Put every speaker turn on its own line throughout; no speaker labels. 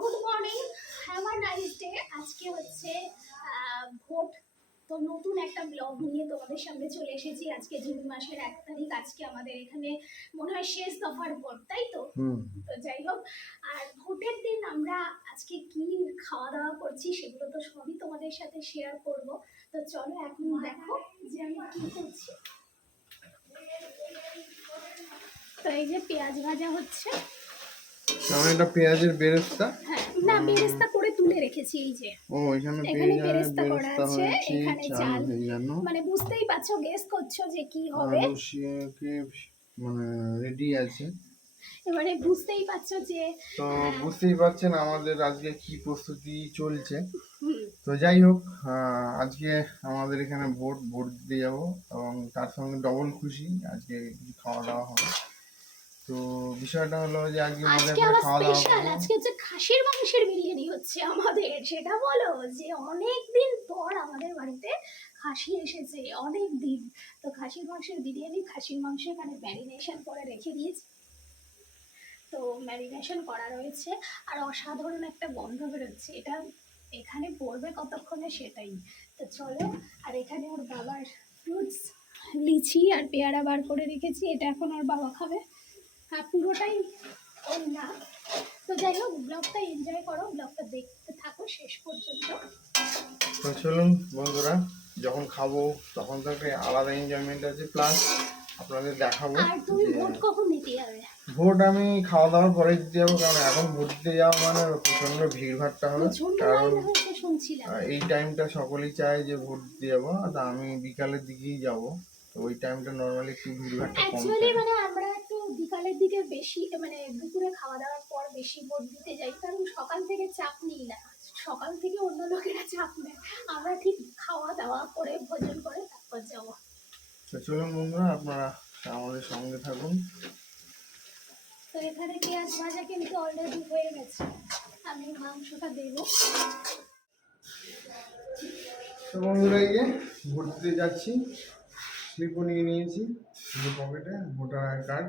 Good morning have a nice day আজকে হচ্ছে vote. তো নতুন একটা ব্লগ নিয়ে তোমাদের সামনে চলে এসেছি। আজকে জুন মাসের এক তারিখ। আজকে আমাদের এখানে মনে হয় শেষ দফার ভোট তাই তো? তো যাই হোক আর ভোটের দিন আমরা আজকে কি খাওয়া দাওয়া করছি সেগুলো তো সবই তোমাদের সাথে শেয়ার করব। তো চলো এখন দেখো যে আমি কি করছি। তো এই যে পেঁয়াজ ভাজা হচ্ছে।
এটা পেঁয়াজের বেরেস্তা।
হ্যাঁ না বেরেস্তা করে তুলে রেখেছি এই যে।
ও এখানে
বেরেস্তা করা আছে, এখানে
চাল।
মানে বুঝতেই পারছ গেস করছ যে কি হবে।
মানে রেডি আছে।
এবারে বুঝতেই পারছ যে
তো বুঝতেই পারছেন আমাদের আজকে কি প্রস্তুতি চলছে। তো যাই হোক আজকে আমাদের এখানে ভোট ভোট দিতে যাব এবং তার সঙ্গে ডবল খুশি আজকে কিছু খাওয়া দাওয়া হবে। তো বিষয়টা হলো যে আজকে মজা করে
আবার
খাওয়া দাওয়া
স্পেশাল আজকে হচ্ছে খাসির মাংসের বিরিয়ানি হচ্ছে আমাদের। সেটা বলো যে অনেক দিন পর আমাদের বাড়িতে খাসি এসেছে অনেক দিন তো খাসির মাংসের বিরিয়ানি খাসির মাংস এখানে ম্যারিনেশন করে রেখে দিয়েছি। তো ম্যারিনেশন করা রয়েছে। আর অসাধারণ একটা গন্ধ বেরোচ্ছে। এটা এখানে পড়বে কতক্ষণে সেটাই। তো চলো আর এখানে ওর বাবার ফ্রুটস লিচি আর পেয়ারা বার করে রেখেছি। এটা এখন ওর বাবা খাবে। পুরোটাই ওর না। তো যাই হোক ব্লগটা এনজয় করো ব্লগটা দেখতে থাকো শেষ পর্যন্ত।
তো চলুন বন্ধুরা যখন খাব তখন তো একটা আলাদা এনজয়মেন্ট আছে প্লাস আপনাদের দেখাবো
আর তুমি ভোট কখন দিতে যাবে?
ভোট আমি খাওয়া দাওয়ার পরে দিতে যাব কারণ এখন ভোট দিতে যাওয়া মানে প্রচণ্ড ভিড় ভাট্টা হবে কারণ এই টাইমটা সকলেই চায় যে ভোট দিতে যাব আর আমি বিকালের দিকেই যাব। তো ওই টাইমটা নর্মালি একটু ভিড় ভাট্টা কম
মানে আমরা দিকে বেশি মানে দুপুরে খাওয়া দাওয়ার পর বেশি ভোট দিতে যাই কারণ সকাল থেকে চাপ নিই না। সকাল থেকে অন্য লোকেরা চাপ নেয়। আমরা ঠিক খাওয়া দাওয়া করে ভোজন করে তারপর যাব।
তো চলুন বন্ধুরা আপনারা আমাদের সঙ্গে থাকুন।
তো এখানে পেঁয়াজ ভাজা কিন্তু অলরেডি হয়ে গেছে। আমি মাংসটা দেবো।
তো বন্ধুরা এই যে ভোট দিতে যাচ্ছি স্লিপও নিয়ে নিয়েছি পকেটে ভোটার কার্ড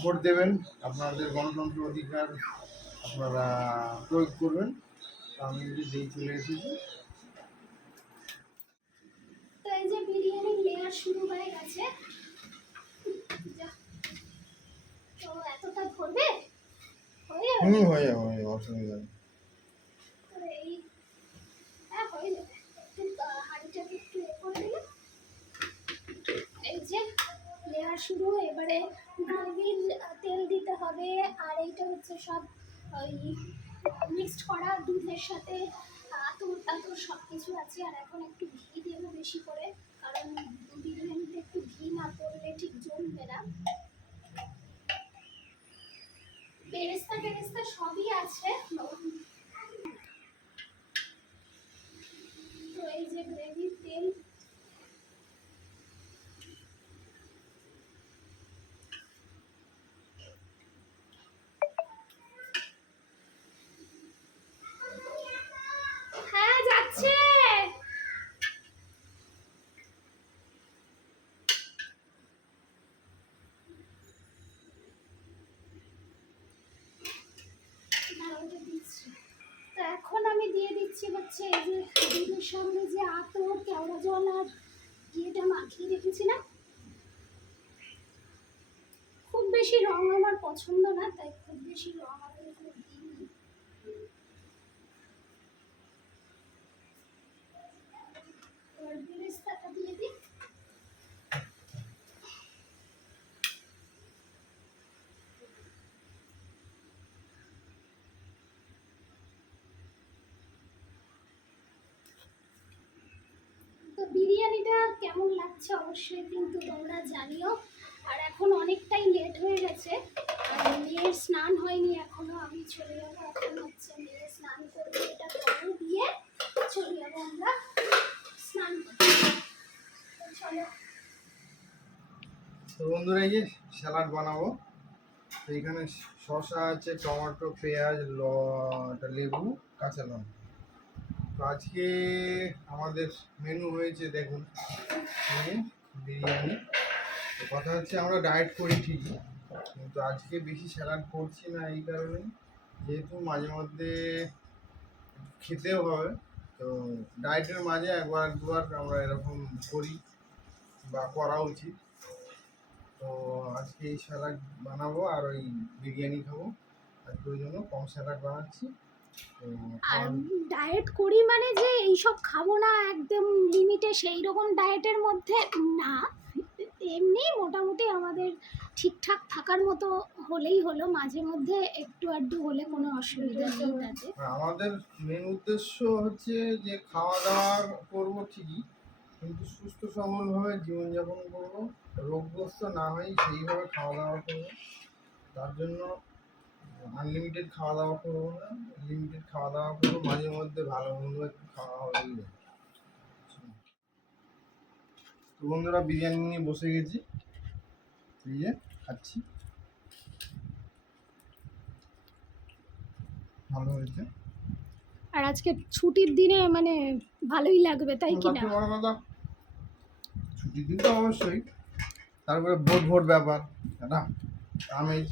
ভোট দেবেন আপনাদের গণতন্ত্র অধিকার আপনারা প্রয়োগ করবেন। আমি যদি দিয়ে চলে এসেছি।
যে লেয়ার শুরু হয়ে গেছে। তো এতটা ধরবে হয়ে
হয়ে হয়ে যাবে অসুবিধা নেই
তো এই হ্যাঁ হয়ে যাবে একটু আহ, হাঁড়িটাকে একটু এ করে দিলে এই যে লেয়ার শুরু এবারে গ্রেভির তেল দিতে হবে, আর এইটা হচ্ছে সব, ওই মিক্সড করা দুধের সাথে আতর টাতর সব কিছু আছে, আর এখন একটু ঘি দেবো বেশি করে, কারণ বিরিয়ানিতে একটু ঘি না পড়লে ঠিক জমবে না। বেরেস্তা টেরেস্তা সবই আছে তো এই যে গ্রেভির তেল হ্যাঁ যাচ্ছে দাঁড়াও, ওটা দিচ্ছি। তো এখন আমি দিয়ে দিচ্ছি হচ্ছে এই যে দুধের সঙ্গে যে আতর, কেওড়া জল আর ঘিটা মাখিয়ে রেখেছি না খুব বেশি রং আমার পছন্দ না, তাই খুব বেশি রং আমি এখানে দিইনি এবার বেরেস্তাটা দিয়ে দিই তো বিরিয়ানিটা কেমন লাগছে অবশ্যই কিন্তু তোমরা জানিও। আর এখন অনেকটাই লেট হয়ে গেছে। মেয়ের স্নান হয়নি এখনও, আমি চলে যাব। এখন হচ্ছে মেয়ে স্নান করবে এটা পরে দিয়ে চলে যাব আমরা স্নান তো
বন্ধুরা, এই যে স্যালাড বানাবো। এইখানে শসা আছে, টমেটো, পেঁয়াজ লেবু, কাঁচা লঙ্কা। তো আজকে আমাদের মেনু হয়েছে দেখুন বিরিয়ানি। তো কথা হচ্ছে আমরা ডায়েট করি ঠিকই, কিন্তু আজকে বেশি স্যালাড করছি না এই কারণে। যেহেতু মাঝে মধ্যে খেতেও হবে, তো ডায়েটের মাঝে একবার দুবার আমরা এরকম করি বা করা উচিত। তো আজকে এই স্যালাড বানাবো আর ওই বিরিয়ানি খাব। আজকে ওই জন্য কম স্যালাড বানাচ্ছি।
আর ডায়েট করি মানে যে এইসব খাব না একদম লিমিটে সেই রকম ডায়েটের মধ্যে না। এমনি মোটামুটি আমাদের ঠিকঠাক থাকার মতো হলেই হলো মাঝে মধ্যে একটু আধটু হলে কোনো অসুবিধা নেই তাতে।
আমাদের মেন উদ্দেশ্য হচ্ছে যে খাওয়া দাওয়া করব ঠিকই কিন্তু সুস্থ সবলভাবে জীবনযাপন করব রোগগ্রস্ত না হয়ে সেইভাবে খাওয়া দাওয়া করব। তার জন্য আনলিমিটেড খাওয়া দাওয়া করব না লিমিটেড খাওয়া দাওয়া করব মাঝে মধ্যে ভালো মন্দ একটু খাওয়া হয়। তো বন্ধুরা বিরিয়ানি নিয়ে বসে গেছি। এই যে খাচ্ছি। ভালো হয়েছে।
আর আজকে ছুটির দিনে মানে ভালোই লাগবে তাই কি না?
ছুটির দিন তো অবশ্যই। তারপরে ভোট ভোট ব্যাপার না? আমেজ।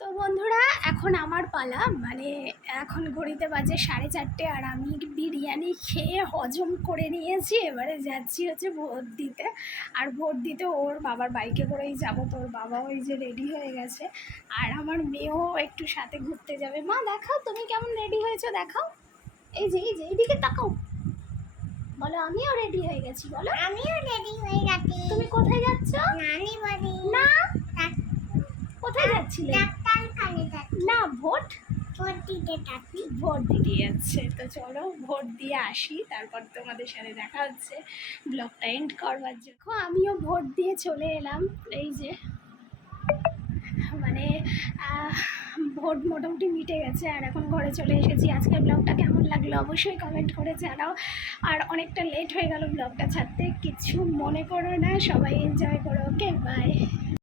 তো বন্ধুরা, এখন আমার পালা। মানে এখন ঘড়িতে বাজে সাড়ে চারটে আর আমি বিরিয়ানি খেয়ে হজম করে নিয়েছি। এবারে যাচ্ছি হচ্ছে ভোট দিতে। আর ভোট দিতে ওর বাবার বাইকে করেই যাব। তো ওর বাবা ওই যে রেডি হয়ে গেছে। আর আমার মেয়েও একটু সাথে ঘুরতে যাবে। মা, দেখাও তুমি কেমন রেডি হয়েছো, দেখাও। এই যে এই যে, এইদিকে তাকাও। বলো আমিও রেডি হয়ে গেছি বলো।
আমিও রেডি হয়ে গেছি।
তুমি কোথায় যাচ্ছ?
নানি বাড়ি।
না? কোথায় যাচ্ছিলে?
ডাক্তার খানে যাচ্ছি।
না ভোট?
ভোট দিতে যাচ্ছি।
ভোট দিতে যাচ্ছে। তো চলো ভোট দিয়ে আসি। তারপর তোমাদের সাথে দেখা হচ্ছে। ব্লগটা এন্ড করবার জন্য। আমিও ভোট দিয়ে চলে এলাম। এই যে মানে আহ, ভোট মোটামুটি মিটে গেছে আর এখন ঘরে চলে এসেছি। আজকে ব্লগটা কেমন লাগল অবশ্যই কমেন্ট করে জানাও। আর অনেকটা লেট হয়ে গেল ব্লগটা ছাড়তে, কিছু মনে করো না, সবাই এনজয় করো ওকে বাই